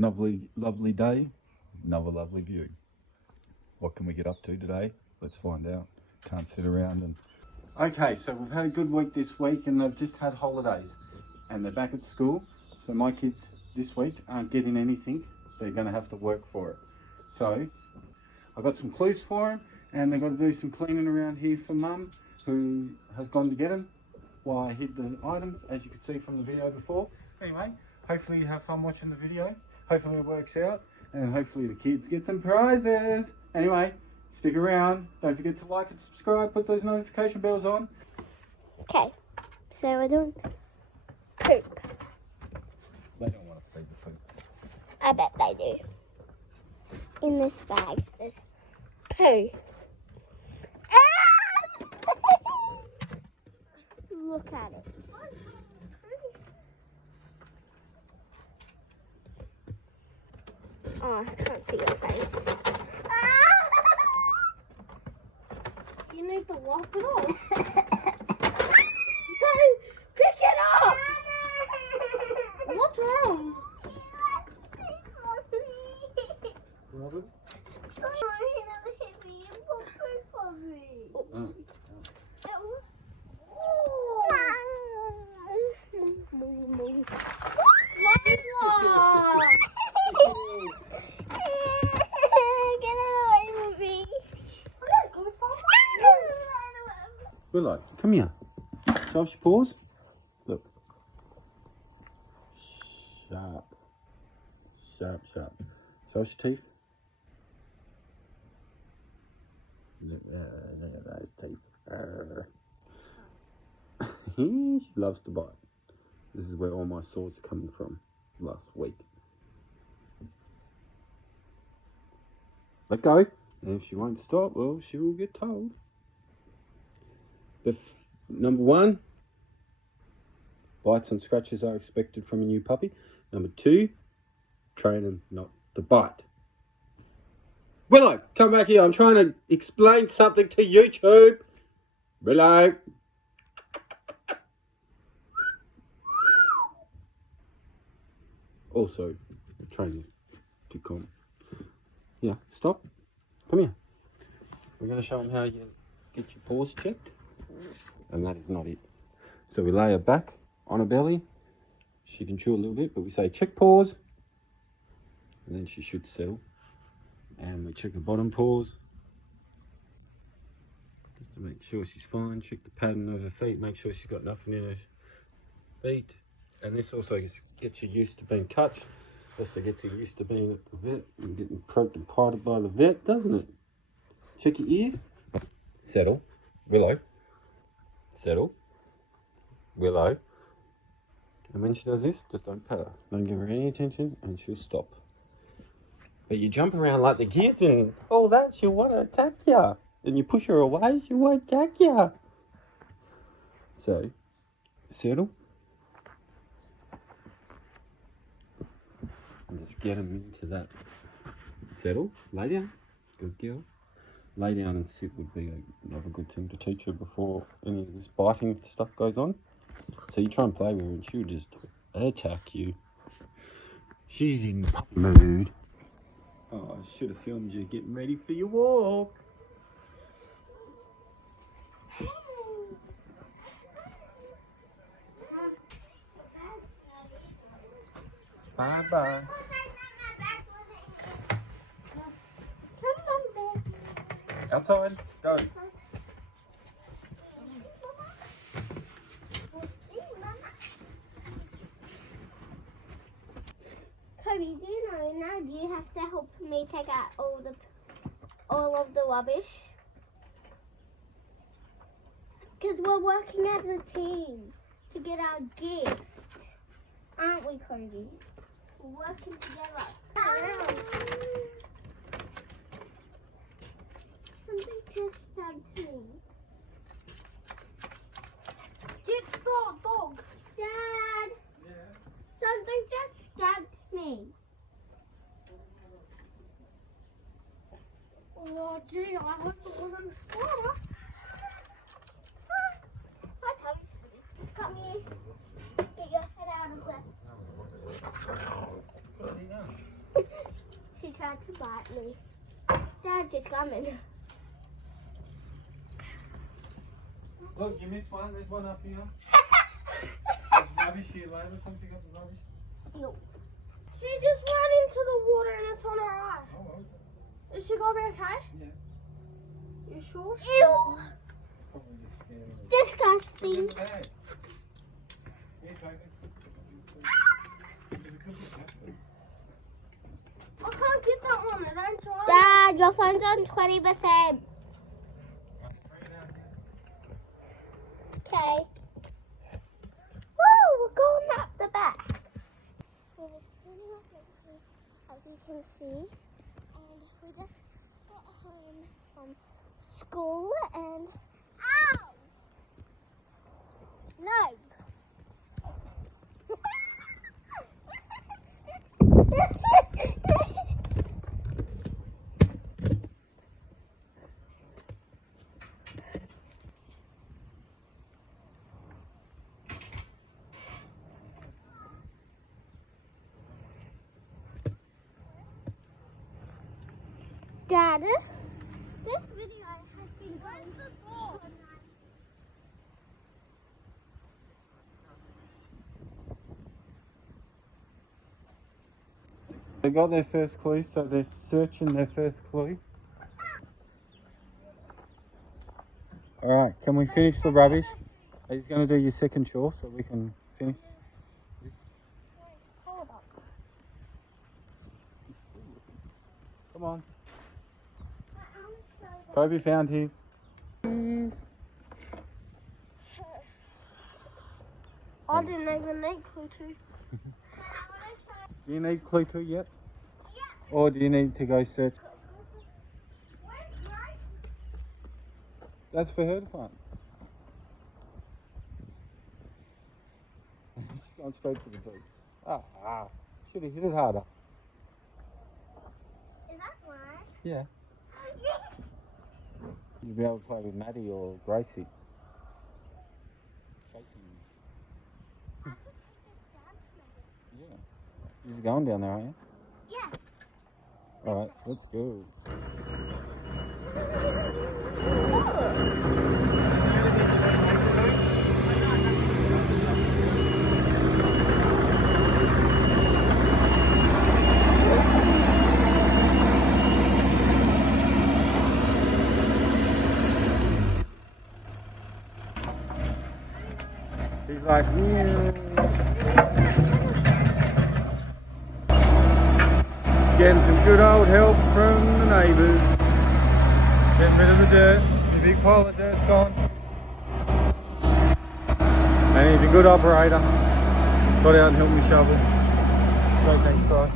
Lovely day, another lovely view. What can we get up to today? Let's find out. Can't sit around and... Okay, so we've had a good week this week and they've just had holidays and they're back at school. So my kids this week aren't getting anything. They're going to have to work for it. So I've got some clues for them and they've got to do some cleaning around here for Mum, who has gone to get them while I hid the items, as you could see from the video before. Anyway, hopefully you have fun watching the video. Hopefully it works out and hopefully the kids get some prizes. Anyway, stick around. Don't forget to like and subscribe. Put those notification bells on. Okay, so we're doing poop. They don't want to see the poop. I bet they do. In this bag, there's poo. Look at it. Oh, I can't see your face. You need to wipe it off. Don't pick it up. What's wrong? Robin? Willow, come here. Show us your paws. Look. Sharp. Sharp, sharp. Show us your teeth. Look at those teeth. She loves to bite. This is where all my sores are coming from last week. Let go. And if she won't stop, well, she will get told. But number one, bites and scratches are expected from a new puppy. Number two, train them not to bite. Willow, come back here. I'm trying to explain something to YouTube. Willow. Also, train them to come. Yeah, stop. Come here. We're going to show them how you get your paws checked. And that is not it. So we lay her back on her belly. She can chew a little bit, but we say check paws. And then she should settle. And we check her bottom paws. Just to make sure she's fine. Check the pattern of her feet. Make sure she's got nothing in her feet. And this also gets you used to being touched. Also gets you used to being at the vet and getting poked and prodded by the vet, doesn't it? Check your ears. Settle. Willow. Settle. Willow. And when she does this, just don't pat her. Don't give her any attention and she'll stop. But you jump around like the kids and all that, she'll want to attack you. And you push her away, she won't attack you. So, settle. And just get them into that. Settle. Lay down. Good girl. Lay down and sit would be another good thing to teach her before any of this biting stuff goes on. So you try and play with her and she'll just attack you. She's in pup mood. Oh, I should have filmed you getting ready for your walk. Bye-bye. Outside, go. Kobe, do you know now you have to help me take out all of the rubbish? Because we're working as a team to get our gift. Aren't we, Kobe? We're working together. Something just stabbed me. Get dog. Dad. Yeah. Something just stabbed me. Oh gee, I hope it wasn't a spider. Hi Tommy. Come here. Get your head out of there. What is he doing? bite me. Dad's just coming. Look, you missed one. There's one up here. There's rubbish here later. Come pick up the rubbish. No. She just ran into the water and it's on her eye. Oh, okay. Is she gonna be okay? Yeah. You sure? Ew! Probably just scared of it. Disgusting. Put it in the bag. Here, take it. There's a couple of plastic. I can't get that one. I don't try. Dad, your phone's on 20%. Okay. Woo, we're going up the back. We're just turning up lately, as you can see. And we just got home from school and... Ow! No! Dad, this video has been going for They got their first clue, so they're searching their first clue. Alright, can we finish the rubbish? He's going to do your second chore so we can finish this. Hold up. Come on. Kobe found his. I didn't even need clue 2. Do you need clue 2 yet? Yeah. Or do you need to go search? That's for her to find. It's gone straight to the beach. Should have hit it harder. Is that right? Yeah. You'll be able to play with Maddie or Gracie. Chasing. I could take this down to Yeah. You're going down there, aren't you? Yeah. Alright, let's go. He's like, getting some good old help from the neighbours. Getting rid of the dirt. The big pile of dirt's gone. And he's a good operator. Got out and helped me shovel. So thanks, guys.